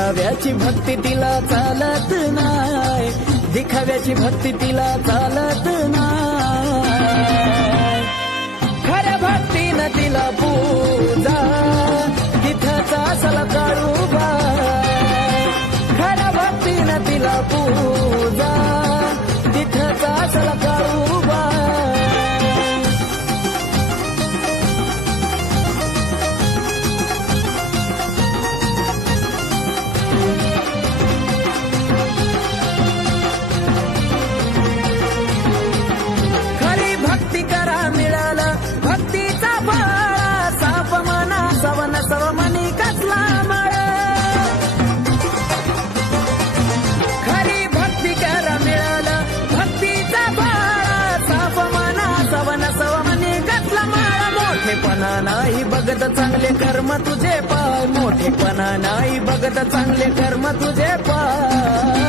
दिखाव्याची भक्ती तिला चालत नाही, दिखाव्याची भक्ती तिला चालत नाही। खऱ्या भक्तीनं तिला पूजा, तिथंचा असला काळूबा। खऱ्या भक्तीनं तिला पूजा, तिथंचा असला काळूबा। भक्तीचा फळ साप मना सवन सवमनी कसला मळ। खरी भक्ती करा मिळालं भक्तीचा फळ साप मना सवन सवमनी कसला मळ। मोठेपणा नाही बघत चांगले कर्म तुझे पाय, मोठेपणा नाही बघत चांगले कर्म तुझे पाय।